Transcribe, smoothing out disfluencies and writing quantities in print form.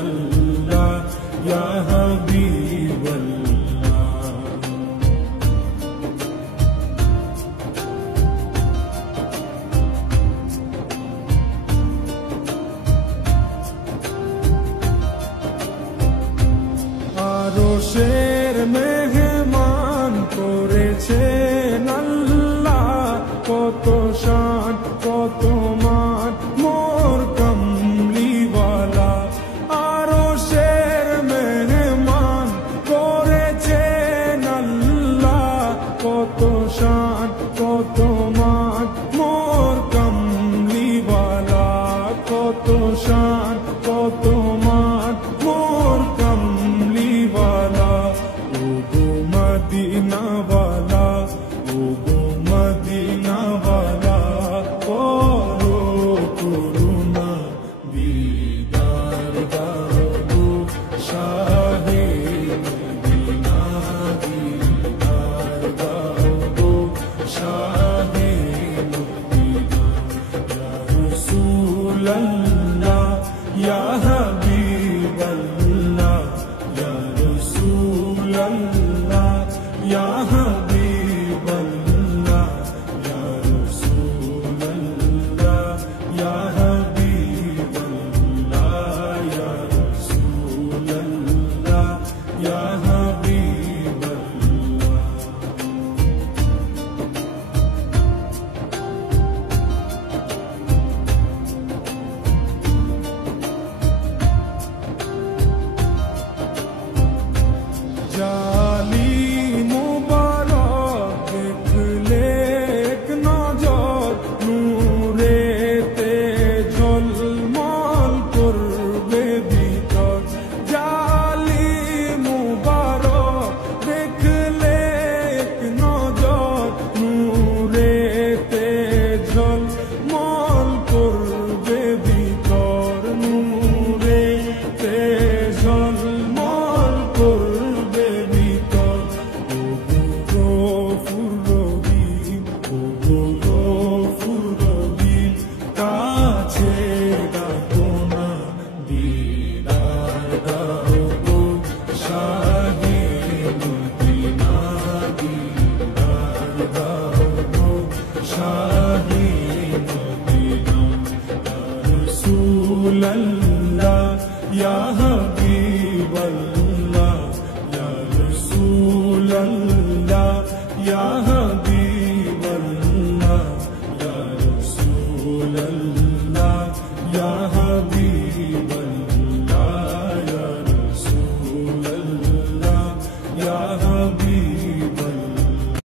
अल्लाह या हबीब अल्लाह। আরশের মেহমান করেছেন আল্লাহ, কত শান কত মান মোর কমলিওয়ালা। আরশের মেহমান করেছেন আল্লাহ, কত শান কত মান মোর কমলিওয়ালা। কত শান কত মান মোর কমলিওয়ালা। ওগো মদিনাওয়ালা, ওগো মদিনাওয়ালা, করো করুণা দিদার দাও গো শাহে মদিনা। দিদার দাও গো শাহে মদিনা। ইয়া রাসূলাল্লাহ ইয়া হাবিবাল্লাহ, ইয়া রাসূলাল্লাহ ইয়া হাবিবাল্লাহ, ইয়া রাসূলাল্লাহ ইয়া হাবিবাল্লাহ, ইয়া রাসূলাল্লাহ ইয়া হাবিবাল্লাহ। জালি মুবারক দেখলে এক নজর, নূরেতে ঝলমল করবে ভিতর। জালি মুবারক দেখলে এক নজর, নূরেতে ঝলমল করবে ভিতর। নূরেতে ঝলমল করবে ভিতর। ওগো গফুর রহিম, ওগো গফুর রহিম, কাছে ডাকো না দিদার দাও গো শাহে মদিনা। দিদার দাও গো শাহে